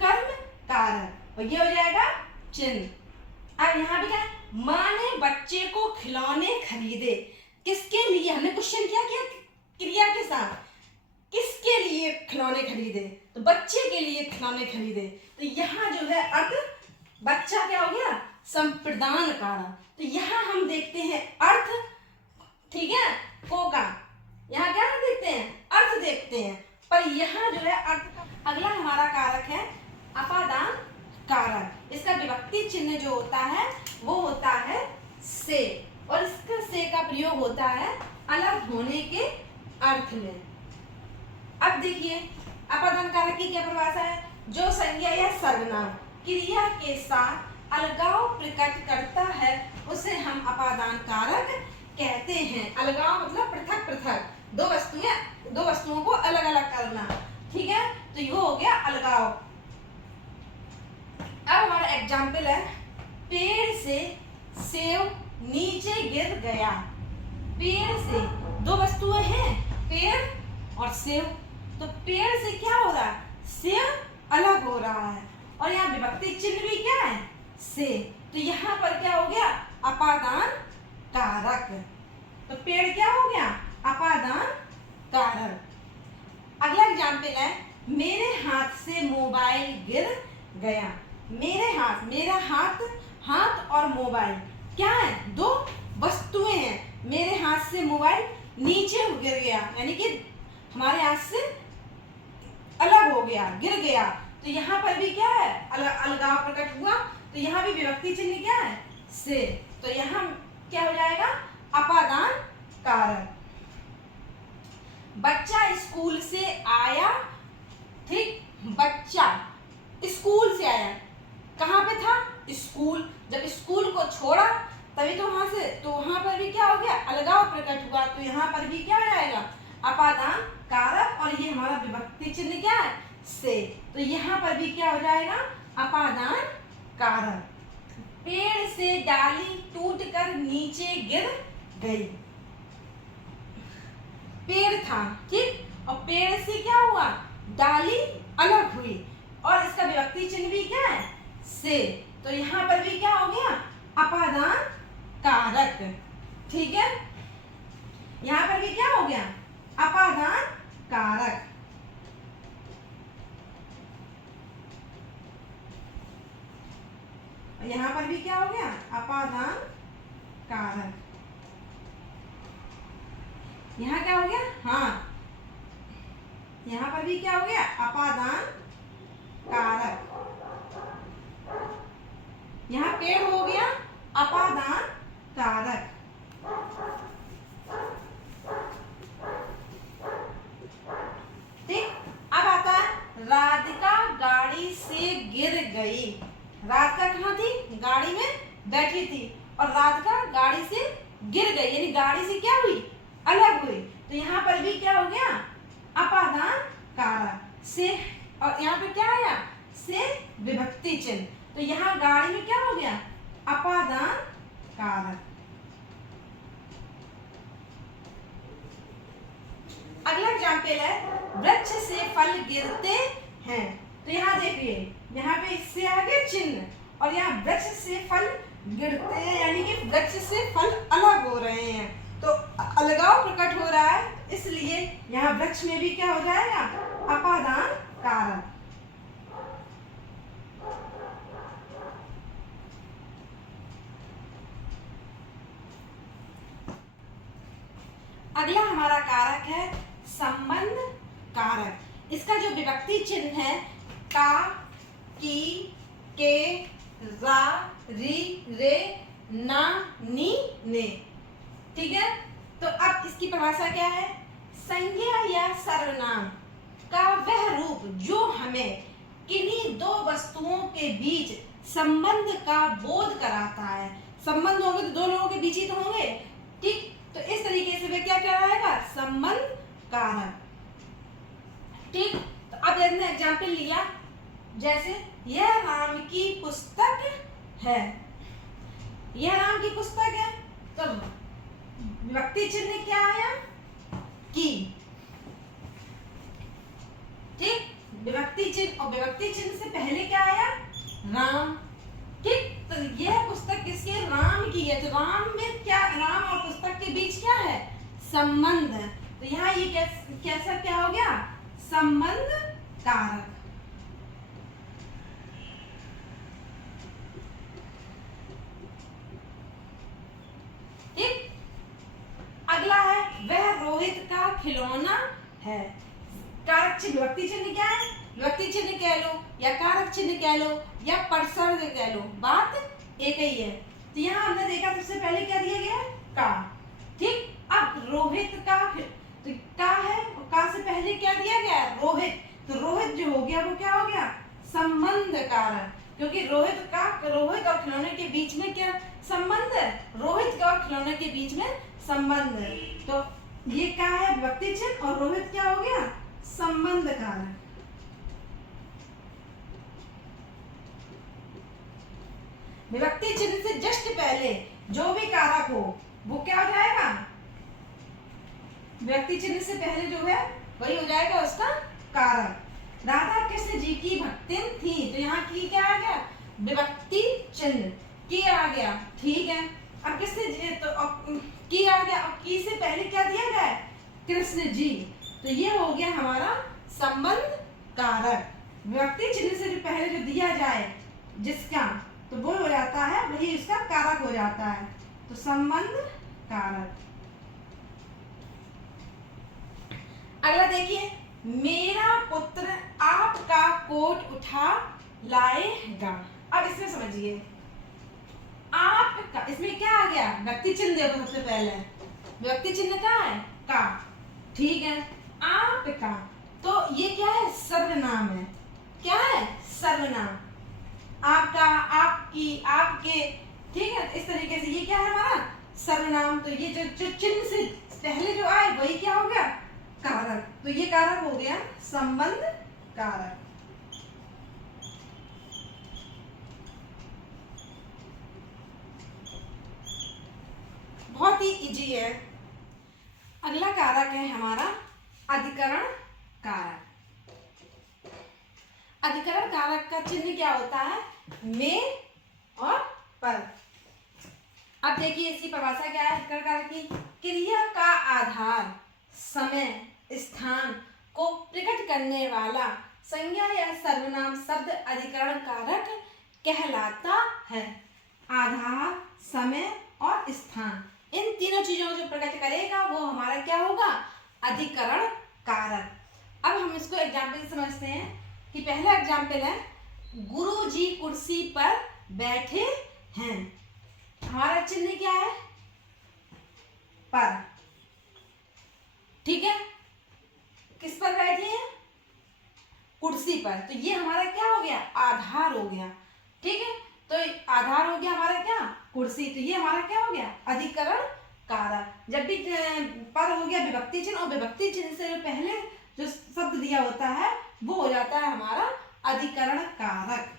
कर्म कारक, और ये हो जाएगा चिन्ह। अब यहाँ पे क्या? माँ ने बच्चे को खिलौने खरीदे। किसके लिए? हमने क्वेश्चन क्या किया? क्रिया के साथ। किसके लिए खिलौने खरीदे? तो बच्चे के लिए खिलौने खरीदे। तो यहाँ जो है अर्थ, बच्चा क्या हो गया? संप्रदान कारक। तो यहाँ हम देखते हैं अर्थ, ठीक है, को का। यहाँ क्या देखते हैं? अर्थ देखते हैं। पर यहाँ जो है अर्थ का अगला हमारा कारक है अपादान कारक। इसका विभक्ति चिन्ह जो होता है वो होता है से, और इसका से का प्रयोग होता है अलग होने के अर्थ में। अब देखिए अपादान कारक की क्या परिभाषा है? जो संज्ञा या सर्वनाम क्रिया के साथ अलगाव प्रकट करता है उसे हम अपादान कारक कहते हैं। अलगाव मतलब पृथक पृथक, दो वस्तुओं को अलग अलग करना। ठीक है, तो ये हो गया अलगाव। अब हमारा एग्जाम्पल है, पेड़ से सेब नीचे गिर गया। पेड़ से, दो वस्तुएं हैं, पेड़ और सेब। तो पेड़ से क्या हो रहा है? सेब अलग हो रहा है, और यहाँ विभक्ति चिन्ह भी क्या है? से। तो यहाँ पर क्या हो गया? अपादान कारक। तो पेड़ क्या हो गया? अपादान कारक। अगला एग्जाम्पल है, मेरे हाथ से मोबाइल गिर गया। मेरे हाथ, मेरा हाथ, हाथ और मोबाइल क्या है? दो वस्तुएं हैं। मेरे हाथ से मोबाइल नीचे गिर गया, यानी कि हमारे हाथ से अलग हो गया, गिर गया। तो यहाँ पर भी क्या है? अलगाव प्रकट हुआ। तो यहाँ भी विभक्ति चिन्ह क्या है? से। तो यहाँ क्या हो जाएगा? अपादान कारक। बच्चा स्कूल से आया। ठीक, बच्चा स्कूल से आया। कहाँ पे था? स्कूल। जब स्कूल को छोड़ा तभी तो वहां से, तो वहां पर भी क्या हो गया? अलगाव प्रकट हुआ। तो यहाँ पर भी क्या हो जाएगा? अपादान कारक, और ये हमारा विभक्ति चिन्ह क्या है? से। तो यहाँ पर भी क्या हो जाएगा? अपादान कारक। पेड़ से डाली टूटकर नीचे गिर गई। पेड़ था, ठीक, और पेड़ से क्या हुआ? डाली अलग हुई, और इसका विभक्ति चिन्ह भी क्या है? से। तो यहाँ पर भी क्या हो गया? अपादान कारक। ठीक है, यहाँ पर भी क्या हो गया? अपादान कारक। यहाँ पर भी क्या हो गया? अपादान कारक। यहाँ क्या हो गया? हाँ, यहाँ पर भी क्या हो गया? अपादान कारक। यहाँ पेड़ हो गया अपादान कारक। ठीक, अब आता है राधिका गाड़ी से गिर गई। राधिका कहाँ थी? गाड़ी में बैठी थी, और राधिका गाड़ी से गिर गई, यानी गाड़ी से क्या हुई? अलग हुई। तो यहाँ पर भी क्या हो गया? अपादान कारक से, और यहाँ पे क्या आया? से विभक्ति चिन्ह। तो यहाँ गाड़ी में क्या हो गया? अपादान कारक। अगला एग्जाम्पल है, वृक्ष से फल गिरते हैं। तो यहाँ देखिए, यहाँ पे इससे आगे चिन्ह, और यहाँ वृक्ष से फल गिरते हैं, यानी कि वृक्ष से फल अलग हो रहे हैं। तो अलगाव प्रकट हो रहा है, इसलिए यहाँ वृक्ष में भी क्या हो जाएगा? अपादान कारक। अगला हमारा कारक है संबंध कारक। इसका जो विभक्ति चिन्ह है का, की, के, रा, री, रे, ना, नी, ने। ठीक है, तो अब इसकी परिभाषा क्या है? संज्ञा या सर्वनाम का वह रूप जो हमें किन्हीं दो वस्तुओं के बीच संबंध का बोध कराता है। संबंध होंगे तो दो लोगों के बीच ही तो होंगे, ठीक? तो इस तरीके से वह क्या कहलाएगा? संबंध कारक। ठीक, तो अब हमने एग्जाम्पल लिया, जैसे यह राम की पुस्तक है। यह राम की पुस्तक है, तो विभक्ति चिन्ह क्या आया? की। ठीक, विभक्ति चिन्ह, और विभक्ति चिन्ह से पहले क्या आया? राम। ठीक, तो यह पुस्तक किसकी? राम की है। तो राम में क्या, राम और पुस्तक के बीच क्या है? संबंध। तो यहाँ ये कैसा क्या हो गया? संबंध कारक। ठीक, अगला है वह रोहित का खिलौना है। कारक चिन्ह, विभक्ति चिन्ह क्या है? विभक्ति चिन्ह कह लो या कारक चिन्ह कह लो या परसर्ग कह लो, बात एक ही है। तो यहाँ हमने देखा सबसे पहले क्या दिया गया? का। ठीक, अब रोहित का, तो का है, का से पहले क्या दिया गया? रोहित। तो रोहित जो हो गया वो क्या हो गया? संबंध कारक, क्योंकि रोहित और खिलौने के बीच में क्या संबंध है? रोहित का और खिलौने के बीच में संबंध है। तो ये क्या है? विभक्ति चिन्ह, और रोहित क्या हो गया? संबंध कारक। विभक्ति चिन्ह से जस्ट पहले जो भी कारक हो वो क्या हो जाएगा? विभक्ति चिन्ह से पहले जो है वही हो जाएगा उसका कारक। राधा कृष्ण जी की भक्तिन थी, तो यहाँ की क्या आ गया? विभक्ति चिन्ह। की आ गया, ठीक है। अब किससे, तो अब की आ गया, अब की से पहले क्या दिया गया है? कृष्ण जी। तो ये हो गया हमारा संबंध कारक। विभक्ति चिन्ह से जो पहले जो दिया जाए जिसका, तो वो हो जाता है, वही उसका कारक हो जाता है। तो संबंध कारक। अगला देखिए, मेरा पुत्र आपका कोट उठा लाएगा। अब इसमें समझिए, आपका, इसमें क्या आ गया? व्यक्ति चिन्ह देखो सबसे पहले। व्यक्ति चिन्ह क्या है? का। ठीक है, आपका, तो ये क्या है? सर्वनाम है। क्या है? सर्वनाम। आपका, आपकी, आपके, ठीक है, इस तरीके से ये क्या है हमारा? सर्वनाम। तो ये जो चिन्ह से पहले जो आए वही क्या हो गया? कारक। तो ये कारक हो गया संबंध कारक। बहुत ही इजी है। अगला कारक है हमारा अधिकरण कारक। अधिकरण कारक का चिन्ह क्या होता है? में और पर। अब देखिए इसकी परिभाषा क्या है अधिकरण कारक की? क्रिया का आधार, समय, स्थान को प्रकट करने वाला संज्ञा या सर्वनाम शब्द अधिकरण कारक कहलाता है। आधार, समय और स्थान, इन तीनों चीजों को जो प्रकट करेगा वो हमारा क्या होगा? अधिकरण कारक। अब हम इसको एग्जाम्पल से समझते हैं कि पहला एग्जाम्पल है, गुरुजी कुर्सी पर बैठे हैं। हमारा चिन्ह क्या है? पर। ठीक है, किस पर बैठे हैं? कुर्सी पर। तो ये हमारा क्या हो गया? आधार हो गया। ठीक है, तो आधार हो गया हमारा क्या? कुर्सी। तो ये हमारा क्या हो गया? अधिकरण कारक। जब भी पर हो गया विभक्ति चिन्ह, और विभक्ति चिन्ह से पहले जो शब्द दिया होता है वो हो जाता है हमारा अधिकरण कारक।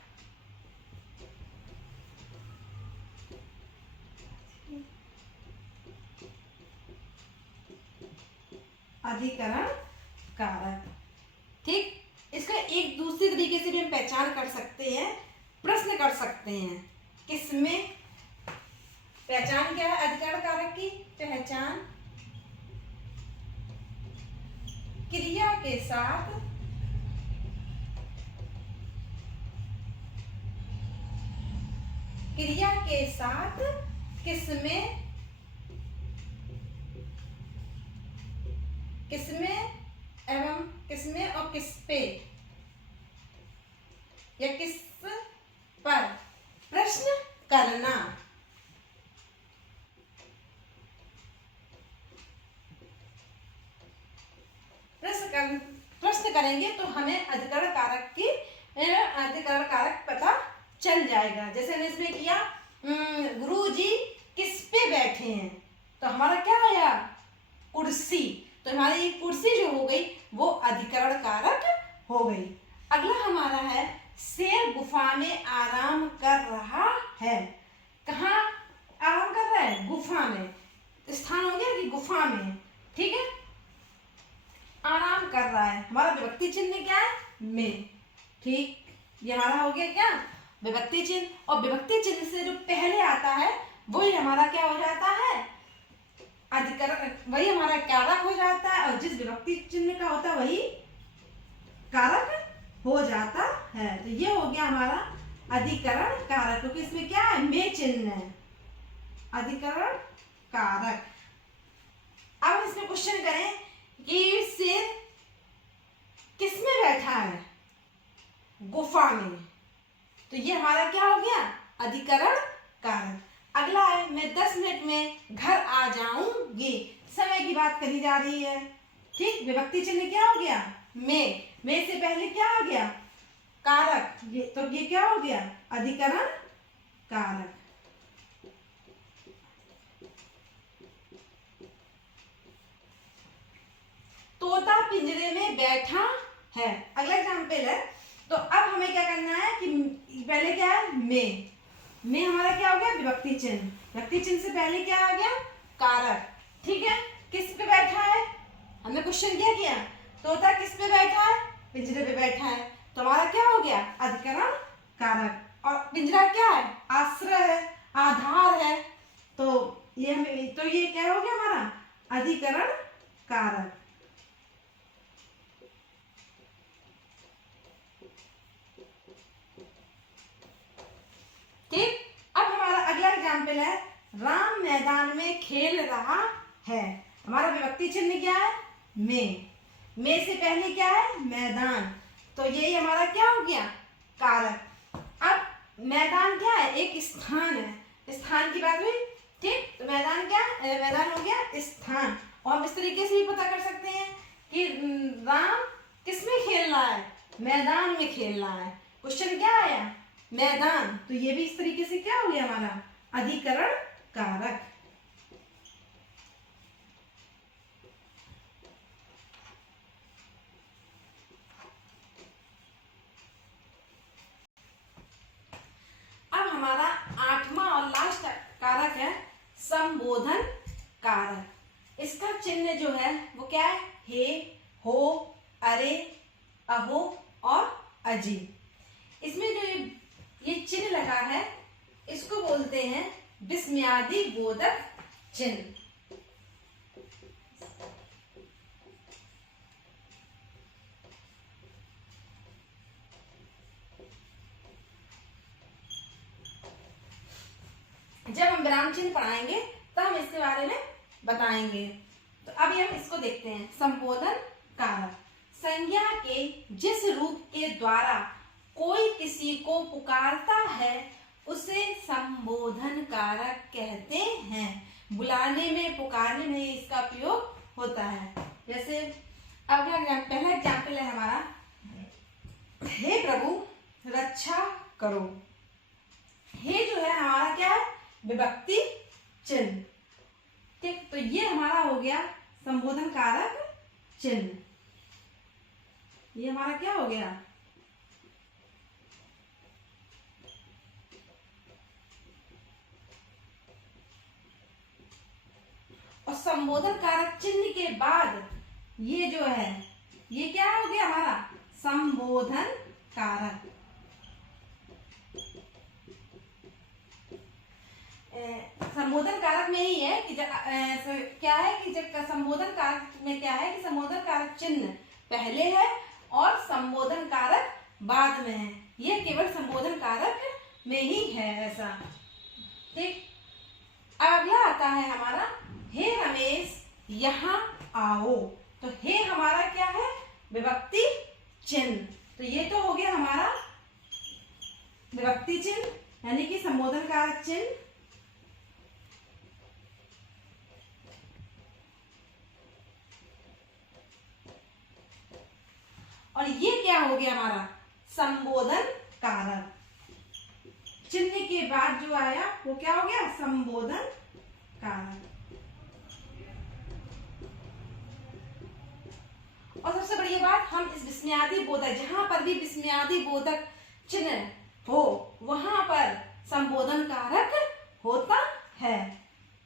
अधिकरण कारक। ठीक, इसका एक दूसरे तरीके से भी हम पहचान कर सकते हैं, प्रश्न कर सकते हैं। किसमें पहचान क्या है अधिकरण कारक की? पहचान क्रिया के साथ क्रिया के साथ किसमें एवं किसमें और किस पे या किस पर प्रश्न करना। प्रश्न करेंगे तो हमें अधिकरण कारक पता चल जाएगा। जैसे हमने इसमें किया गुरुजी किस पे बैठे हैं, तो हमारा क्या आया कुर्सी, तो हमारी कुर्सी जो हो गई वो अधिकरण कारक हो गई। अगला हमारा है शेर गुफा में आराम कर रहा है। कहाँ आराम कर रहा है? गुफा में। स्थान हो गया कि गुफा में, ठीक है, आराम कर रहा है। हमारा विभक्ति चिन्ह क्या है? में। ठीक, ये हमारा हो गया क्या विभक्ति चिन्ह। और विभक्ति चिन्ह से जो पहले आता है वही हमारा क्या हो जाता है अधिकरण, वही हमारा कारक हो जाता है। और जिस विभक्ति चिन्ह का होता है वही कारक हो जाता है। तो ये हो गया हमारा अधिकरण कारक, क्योंकि इसमें क्या है में चिन्ह है, अधिकरण कारक। अब इसमें क्वेश्चन करें कि शेर किसमें बैठा है? गुफा में। तो ये हमारा क्या हो गया अधिकरण कारक। अगला है मैं 10 मिनट में घर आ जाऊंगी। समय की बात करी जा रही है, ठीक। विभक्ति चिन्ह क्या हो गया में से पहले क्या आ गया कारक, तो ये क्या हो गया अधिकरण कारक। तोता पिंजरे में बैठा है, अगला एग्जाम्पल है। तो अब हमें क्या करना है कि पहले क्या है में हमारा क्या हो गया विभक्ति चिन्ह। विभक्ति चिन्ह से पहले क्या आ गया कारक, ठीक है। किस पे बैठा है? हमने क्वेश्चन क्या किया, तोता किस पे बैठा है? पिंजरे पे बैठा है। तो हमारा क्या हो गया अधिकरण कारक। और पिंजरा क्या है? आश्रय है, आधार है। तो ये क्या हो गया हमारा अधिकरण कारक। ठीक। अब हमारा अगला एग्जाम्पल है राम मैदान में खेल रहा है। हमारा विभक्ति चिन्ह क्या है में से पहले क्या है मैदान, तो यही हमारा क्या हो गया कारक। अब मैदान क्या है? एक स्थान है, स्थान की बात हुई, ठीक। तो मैदान क्या है? मैदान हो गया स्थान। और हम इस तरीके से भी पता कर सकते हैं कि राम किस में खेल रहा है? मैदान में खेल रहा है। क्वेश्चन क्या आया मैदान, तो ये भी इस तरीके से क्या हो गया हमारा अधिकरण कारक। अब हमारा 8वां और लास्ट कारक है संबोधन कारक। इसका चिन्ह जो है वो क्या है? हे, हो, अरे, अहो और अजी। इसमें जो ये चिन्ह लगा है इसको बोलते हैं विस्मयादि बोधक चिन्ह। जब हम विराम चिन्ह पढ़ाएंगे तो हम इसके बारे में बताएंगे। तो अभी हम इसको देखते हैं। संबोधन कारक संज्ञा के जिस रूप के द्वारा कोई किसी को पुकारता है उसे संबोधन कारक कहते हैं। बुलाने में पुकारने में इसका प्रयोग होता है। जैसे अब पहला एग्जाम्पल है हमारा हे प्रभु रक्षा करो। हे जो है हमारा क्या है विभक्ति चिन्ह, ठीक। तो ये हमारा हो गया संबोधन कारक चिन्ह। ये हमारा क्या हो गया और संबोधन कारक चिन्ह के बाद ये जो है ये क्या हो गया हमारा संबोधन कारक। संबोधन कारक में ही है कि क्या है कि जब संबोधन कारक में क्या है कि संबोधन कारक चिन्ह पहले है और संबोधन कारक बाद में है। ये केवल संबोधन कारक में ही है ऐसा। ठीक। अब अगला आता है हमारा हे रमेश यहाँ आओ। तो हे हमारा क्या है? विभक्ति चिन्ह। तो ये तो हो गया हमारा विभक्ति चिन्ह यानी कि संबोधन कारक चिन्ह। और ये क्या हो गया हमारा? संबोधन कारक चिन्ह के बाद जो आया वो क्या हो गया? संबोधन कारक। और सबसे बड़ी बात, हम इस विस्मयादि बोधक, जहां पर भी विस्मयादि बोधक चिन्ह हो वहां पर संबोधन कारक होता है।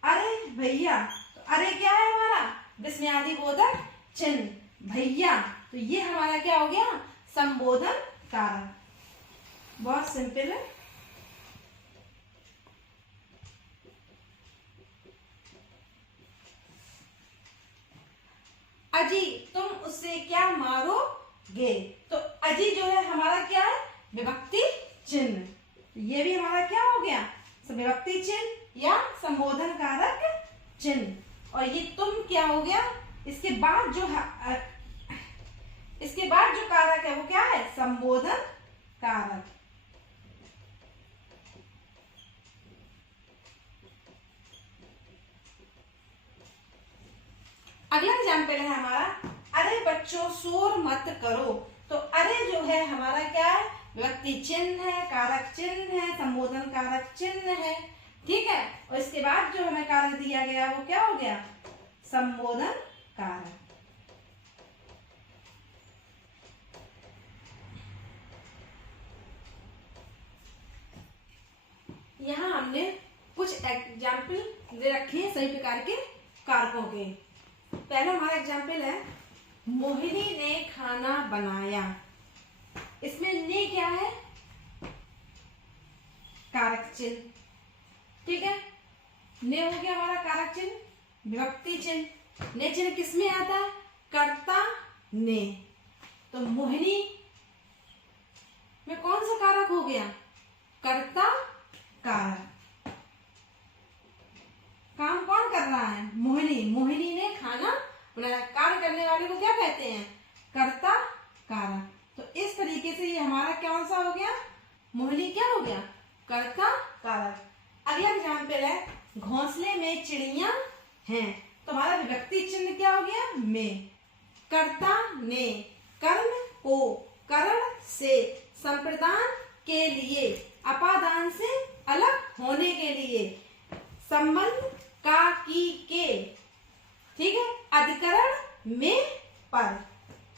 अरे भैया, तो अरे क्या है हमारा? विस्मयादि बोधक चिन्ह। भैया, तो ये हमारा क्या हो गया? संबोधन कारक। बहुत सिंपल है। अजी तुम उससे क्या मारोगे। तो अजी जो है हमारा क्या है? विभक्ति चिन्ह। ये भी हमारा क्या हो गया? विभक्ति चिन्ह या संबोधन कारक चिन्ह। और ये तुम क्या हो गया? इसके बाद जो कारक है वो क्या है? संबोधन कारक। अगला एग्जाम्पल है हमारा अरे बच्चों शोर मत करो। तो अरे जो है हमारा क्या है? विभक्ति चिन्ह है, कारक चिन्ह है, संबोधन कारक चिन्ह है। ठीक है। और इसके बाद जो हमें कारक दिया गया वो क्या हो गया? संबोधन कारक। यहाँ हमने कुछ एग्जाम्पल दे रखे हैं सभी प्रकार के कारकों के। पहला हमारा एग्जाम्पल है मोहिनी ने खाना बनाया। इसमें ने क्या है? कारक चिन्ह। ठीक है। ने हो गया हमारा कारक चिन्ह, विभक्ति चिन्ह। ने चिन्ह किसमें आता है? कर्ता ने। तो मोहिनी में कौन सा कारक हो गया? कर्ता कारक। काम कौन कर रहा है? मोहिनी। मोहिनी ने खाना बनाया। कार्य करने वाले को क्या कहते हैं? कर्ता कारक। तो इस तरीके से ये हमारा कौन सा हो गया? मोहिनी क्या हो गया? कर्ता कारक। अगला एग्जाम्पल है घोंसले में चिड़िया हैं। तो हमारा विभक्ति चिन्ह क्या हो गया? में। कर्ता ने कर्म को करण से संप्रदान के लिए अपादान से अलग होने के लिए संबंध का की के। ठीक है। अधिकरण में पर।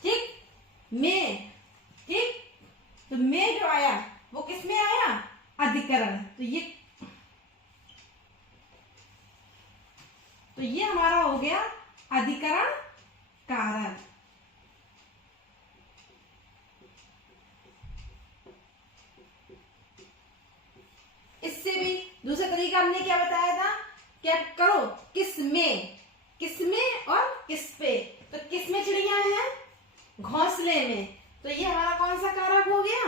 ठीक। में। ठीक। तो में जो आया वो किस में आया? अधिकरण। तो ये हमारा हो गया अधिकरण कारक। इससे भी दूसरा तरीका हमने क्या बताया था? क्या करो? किसमें और किस पे। तो किसमें चिड़िया हैं? घोंसले में। तो ये हमारा कौन सा कारक हो गया?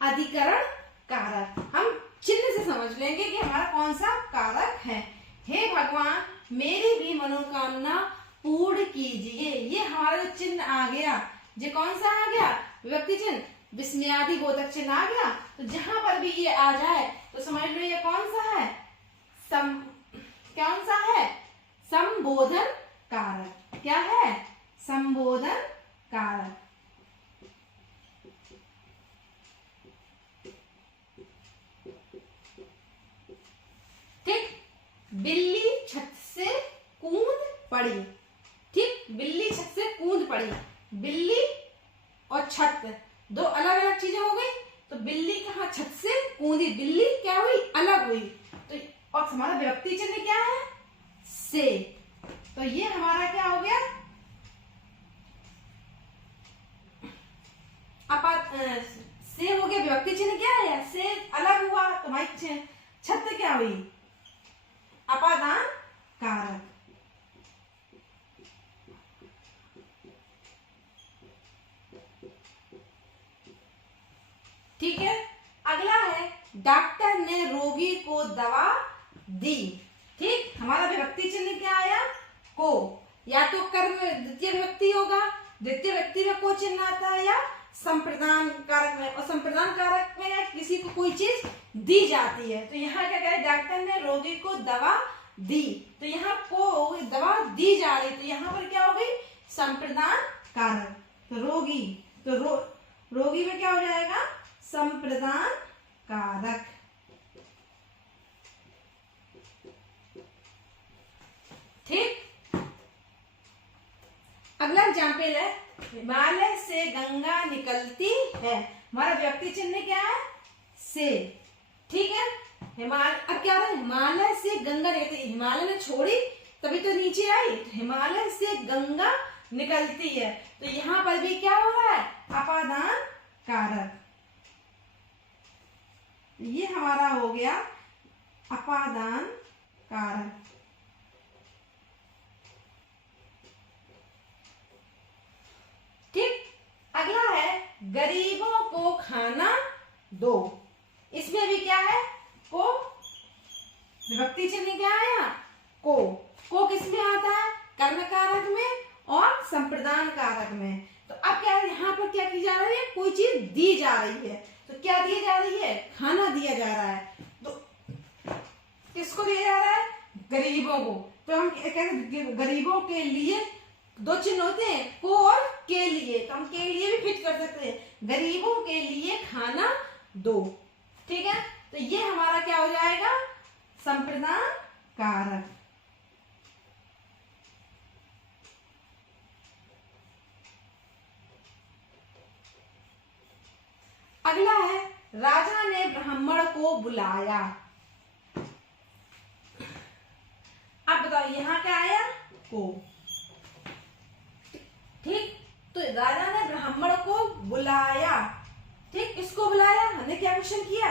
अधिकरण कारक। हम चिन्ह से समझ लेंगे कि हमारा कौन सा कारक है। हे भगवान मेरी भी मनोकामना पूर्ण कीजिए। ये हमारा जो चिन्ह आ गया, ये कौन सा आ गया? विभक्ति चिन्ह, विस्मयादि बोधक चिन्ह आ गया। तो जहां पर भी ये आ जाए तो समझ लो ये कौन सा है? कौन सा है? संबोधन कारक। क्या है? संबोधन कारक। ठीक। बिल्ली छत से कूद पड़ी। ठीक। बिल्ली छत से कूद पड़ी। बिल्ली और छत दो अलग अलग चीजें हो गई। तो बिल्ली कहाँ? छत से कूदी। बिल्ली क्या हुई? अलग हुई। तो और हमारा विभक्ति चिन्ह क्या है? से। तो ये हमारा क्या हो गया? से हो गया। विभक्ति चिन्ह क्या है? से अलग हुआ तो भाई छत क्या हुई? अपादान कारक। ठीक है। अगला है डॉक्टर ने रोगी को दवा दी। ठीक, हमारा विभक्ति चिन्ह क्या आया? को। या तो कर्म द्वितीय विभक्ति होगा, द्वितीय व्यक्ति में को चिन्ह आता है, या संप्रदान कारक में। और संप्रदान कारक में या किसी को कोई चीज दी जाती है। तो यहाँ क्या कहे? डॉक्टर ने रोगी को दवा दी, तो यहाँ को दवा दी जा रही, तो यहाँ पर क्या हो गई? संप्रदान कारक। तो रोगी, तो रोगी में क्या हो जाएगा? संप्रदान कारक। ठीक, अगला एग्जाम्पल है, हिमालय से गंगा निकलती है। हमारा व्यक्ति चिन्ह क्या है? से। ठीक है, अब क्या हो रहा है? हिमालय से गंगा निकलती, हिमालय ने छोड़ी तभी तो नीचे आई, तो हिमालय से गंगा निकलती है। तो यहां पर भी क्या हो रहा है? अपादान कारक। ये हमारा हो गया अपादान कारक। ठीक, अगला है गरीबों को खाना दो। इसमें भी क्या है? को। विभक्ति चिन्ह क्या आया? को किसमें आता है? कर्म कारक में और संप्रदान कारक में। तो अब क्या है? यहाँ पर क्या की जा रही है? कोई चीज दी जा रही है। तो क्या दी जा रही है? खाना दिया जा रहा है। तो किसको दिया जा रहा है? गरीबों को। तो हम कहते हैं गरीबों के लिए दो चिन्ह होते हैं, को और के लिए। तो हम के लिए भी फिट कर सकते हैं, गरीबों के लिए खाना दो। ठीक है, तो ये हमारा क्या हो जाएगा? संप्रदान कारक। अगला है राजा ने ब्राह्मण को बुलाया। अब बताओ यहां क्या आया? को। ठीक, तो राजा ने ब्राह्मण को बुलाया। ठीक, किसको बुलाया? हमने क्या क्वेश्चन किया?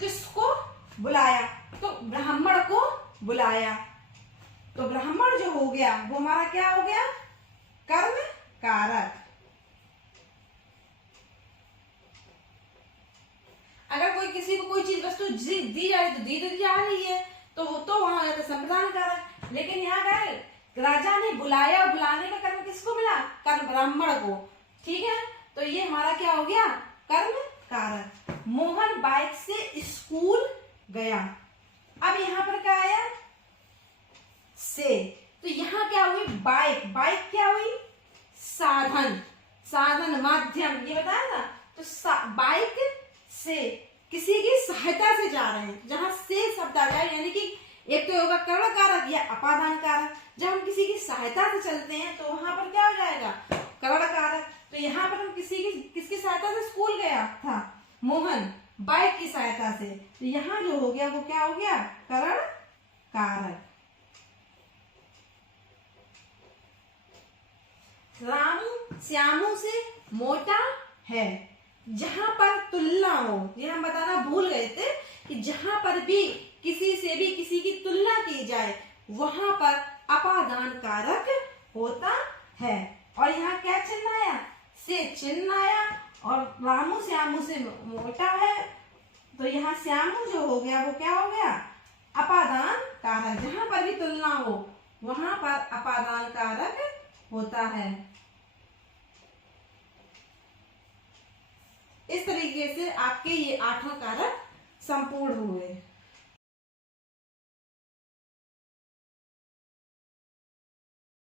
किसको बुलाया? तो ब्राह्मण को बुलाया। तो ब्राह्मण जो हो गया वो हमारा क्या हो गया? कर्म कारक। अगर कोई किसी को कोई चीज वस्तु दी जा रही तो दी जा रही है, तो वो तो वहां आया संप्रदान कारक। लेकिन यहाँ क्या है? राजा ने बुलाया, बुलाने का कर्म किसको मिला? कर्म ब्राह्मण को। ठीक है, तो ये हमारा क्या हो गया? कर्म कारक। मोहन बाइक से स्कूल गया। अब यहाँ पर क्या आया? से। तो यहाँ क्या हुई? बाइक। बाइक क्या हुई? साधन, साधन माध्यम, ये बताया ना। तो बाइक से किसी की सहायता से जा रहे हैं। जहां से शब्द आ जाए, यानी कि एक तो होगा कर्ण कारक या अपादान कारक। जब हम किसी की सहायता से चलते हैं तो वहां पर क्या हो जाएगा? कर्ण कारक। तो यहाँ पर हम किसकी सहायता से स्कूल गया था? मोहन बाइक की सहायता से। तो यहाँ जो हो गया वो क्या हो गया? कर्ण कारक। रामू श्यामू से मोटा है। जहां पर तुलना हो, ये हम बताना भूल गए थे कि जहां पर भी किसी से भी किसी की तुलना की जाए वहां पर अपादान कारक होता है। और यहाँ क्या चिन्ह आया? से चिन्ह आया। और रामू श्यामू से मोटा है, तो यहाँ श्यामू जो हो गया वो क्या हो गया? अपादान कारक। जहां पर भी तुलना हो वहां पर अपादान कारक होता है। इस तरीके से आपके ये 8 कारक संपूर्ण हुए।